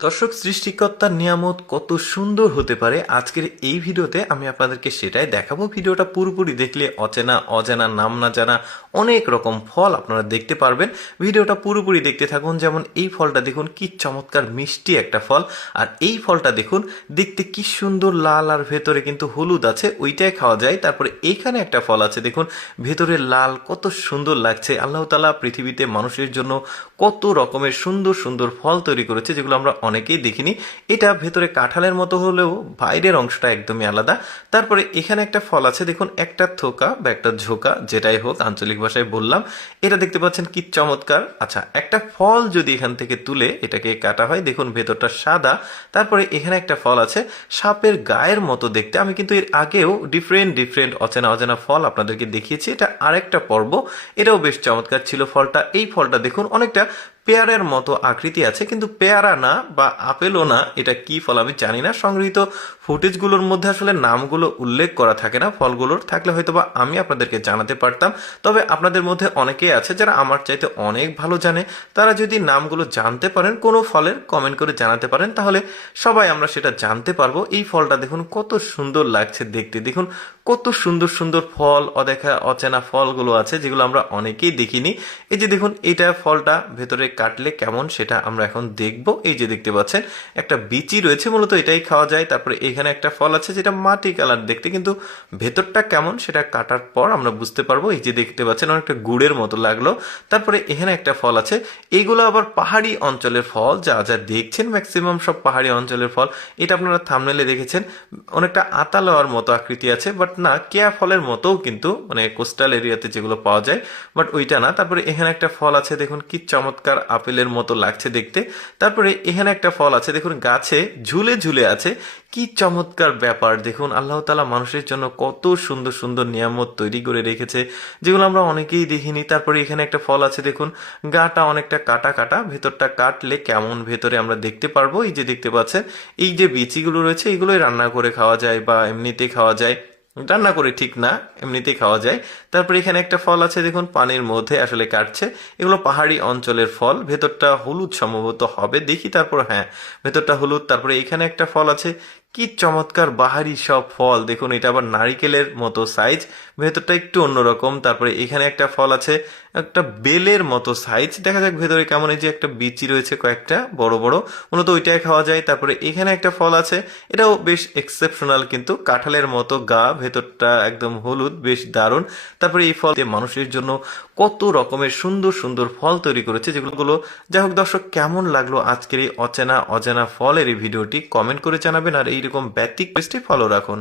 দর্শক, সৃষ্টিকর্তার নিয়ামত কত সুন্দর হতে পারে আজকের এই ভিডিওতে আমি আপনাদেরকে সেটাই দেখাবো। ভিডিওটা পুরোপুরি দেখলে অচেনা অজানা নাম না জানা অনেক রকম ফল আপনারা দেখতে পারবেন। ভিডিওটা পুরোপুরি দেখতে থাকুন। যেমন এই ফলটা দেখুন, কি চমৎকার মিষ্টি একটা ফল। আর এই ফলটা দেখুন, দেখতে কি সুন্দর লাল, আর ভেতরে কিন্তু হলুদ আছে, ওইটাই খাওয়া যায়। তারপরে এইখানে একটা ফল আছে দেখুন, ভেতরে লাল, কত সুন্দর লাগছে। আল্লাহ তাআলা পৃথিবীতে মানুষের জন্য কত রকমের সুন্দর সুন্দর ফল তৈরি করেছে, যেগুলো আমরা অনেকেই দেখিনি। এটা ভেতরে কাঁঠালের মতো হলেও বাইরের অংশটা একদমই আলাদা। তারপরে এখানে একটা ফল আছে দেখুন, একটা থোকা বা একটা ঝোকা, যেটাই হোক আঞ্চলিক ভাষায় বললাম। এটা দেখতে পাচ্ছেন কি চমৎকার। আচ্ছা, একটা ফল যদি এখান থেকে তুলে এটাকে কাটা হয়, দেখুন ভেতরটা সাদা। তারপরে এখানে একটা ফল আছে সাপের গায়ের মতো দেখতে। আমি কিন্তু এর আগেও ডিফারেন্ট ডিফারেন্ট অচেনা অজানা ফল আপনাদেরকে দেখিয়েছি। এটা আরেকটা পর্ব, এটাও বেশ চমৎকার ছিল ফলটা। এই ফলটা দেখুন, অনেকটা পেয়ারের মতো আকৃতি আছে, কিন্তু পেয়ারা না বা আপেলও না। এটা কি ফল আমি জানি না। সংগৃহীত ফুটেজগুলোর মধ্যে আসলে নামগুলো উল্লেখ করা থাকে না ফলগুলোর, থাকলে হয়তো বা আমি আপনাদেরকে জানাতে পারতাম। তবে আপনাদের মধ্যে অনেকেই আছে যারা আমার চাইতে অনেক ভালো জানে। তারা যদি নামগুলো জানতে পারেন কোনো ফলের, কমেন্ট করে জানাতে পারেন, তাহলে সবাই আমরা সেটা জানতে পারবো। এই ফলটা দেখুন কত সুন্দর লাগছে দেখতে। দেখুন কত সুন্দর সুন্দর ফল, অদেখা অচেনা ফলগুলো আছে, যেগুলো আমরা অনেকেই দেখিনি। এই যে দেখুন, এটা ফলটা ভেতরে কাটলে কেমন সেটা আমরা এখন দেখব। এই যে দেখতে পাচ্ছেন একটা বিচি রয়েছে, মূলত এটাই খাওয়া যায়। তারপরে এখানে একটা ফল আছে যেটা মাটি কালার দেখতে, কিন্তু ভেতরটা কেমন সেটা কাটার পর আমরা বুঝতে পারবো। এই যে দেখতে পাচ্ছেন অনেকটা গুড়ের মতো লাগলো। তারপরে এখানে একটা ফল আছে, এইগুলো আবার পাহাড়ি অঞ্চলের ফল। যা যা দেখছেন ম্যাক্সিমাম সব পাহাড়ি অঞ্চলের ফল। এটা আপনারা থাম্বনেলে দেখেছেন, অনেকটা আতা লওয়ার মতো আকৃতি আছে, বাট না, কেয়া ফলের মতোও কিন্তু, মানে কোস্টাল এরিয়াতে যেগুলো পাওয়া যায়, বাট ওইটা না। তারপরে এখানে একটা ফল আছে দেখুন, কি চমৎকার আপেলের মতো লাগছে দেখতে। তারপরে এখানে একটা ফল আছে দেখুন, গাছে ঝুলে ঝুলে আছে, কি চমৎকার ব্যাপার। দেখুন আল্লাহ তাআলা মানুষের জন্য কত সুন্দর সুন্দর নিয়ামত তৈরি করে রেখেছে, যেগুলো আমরা অনেকেই দেখিনি। তারপরে এখানে একটা ফল আছে দেখুন, গাটা অনেকটা কাটা কাটা, ভেতরটা কাটলে কেমন ভেতরে আমরা দেখতে পারবো। এই যে দেখতে পাচ্ছেন, এই যে বিচিগুলো রয়েছে, এগুলোই রান্না করে খাওয়া যায় বা এমনিতেই খাওয়া যায়। রান্না করে ঠিক না, এমনিতেই খাওয়া যায়। তারপরে এখানে একটা ফল আছে দেখুন, পানির মধ্যে আসলে কাটছে। এগুলো পাহাড়ি অঞ্চলের ফল, ভেতরটা হলুদ সম্ভবত হবে, দেখি। তারপর হ্যাঁ, ভেতরটা হলুদ। তারপরে এখানে একটা ফল আছে, কি চমৎকার বাহারি সব ফল। দেখুন এটা আবার নারিকেলের মতো সাইজ, ভেতরটা একটু অন্যরকম। তারপরে এখানে একটা ফল আছে, একটা বেলের মতো সাইজ, দেখা যাক ভেতরে কেমন। এই যে একটা বিচি রয়েছে কয়েকটা বড় বড়, মূলত ওইটাই খাওয়া যায়। তারপরে এখানে একটা ফল আছে, এটাও বেশ এক্সেপশনাল, কিন্তু কাঁঠালের মতো গা, ভেতরটা একদম হলুদ, বেশ দারুণ। তারপরে এই ফল মানুষের জন্য কত রকমের সুন্দর সুন্দর ফল তৈরি করেছে, যেগুলো যাই হোক। দর্শক, কেমন লাগলো আজকের এই অচেনা অজানা ফলের এই ভিডিওটি, কমেন্ট করে জানাবেন। আর এইরকম ব্যতিক্রম ফলো রাখুন।